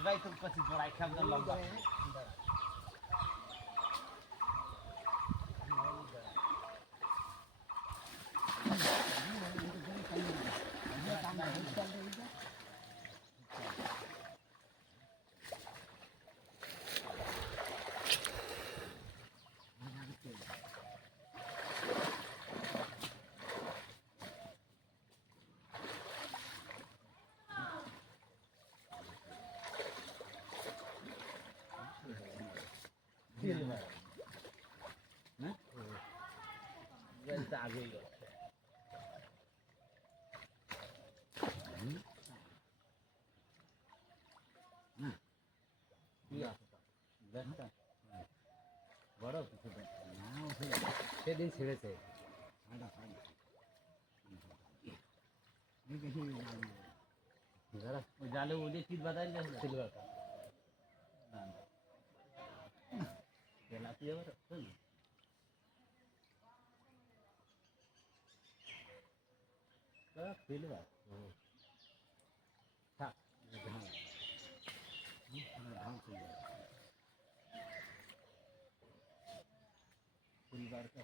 વિવાહ પછી જોડાય ખેલ বড় কিছু সেদিন ছেড়েছে জালে ওদের চিত বাদাই সিলভারটা তেলাপিয়া ఎవరు పిలువ परिवार का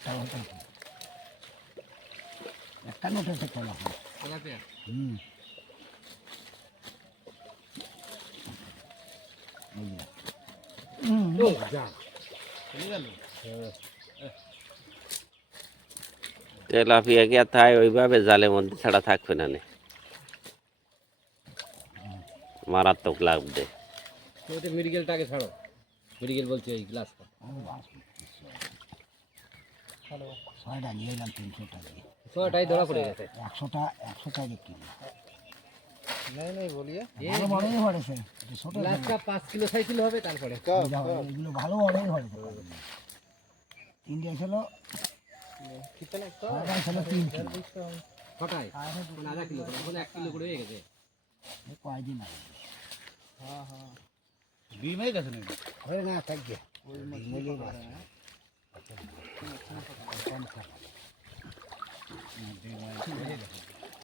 একটা ওটা একটা নোটেছে খোলা হয় তেলাপিয়া হুম এই যে। হুম, ও যা চলে গেল তেলাপিয়া কি আর তাই ওইভাবে জালের মধ্যে ছাড়া থাকবে না নে। মারাত্মক লাগবে তুমি তো মেডিকেলটাকে ছাড়ো মেডিকেল বলছে এই গ্লাসটা ও বাস, ছয়টা নিয়ে এলাম তিনশো টাকা ছয়টাই ধরা পড়ে গেছে। একশোটা একশো টাকা কিলো তিনটা ছিল তিন কিলো। ছটায় মানে আধা কিলো করে এখন এক কিলো করে কয়দিন আগে। হ্যাঁ, হ্যাঁ। না না นครับเดินมาที่นี่เลย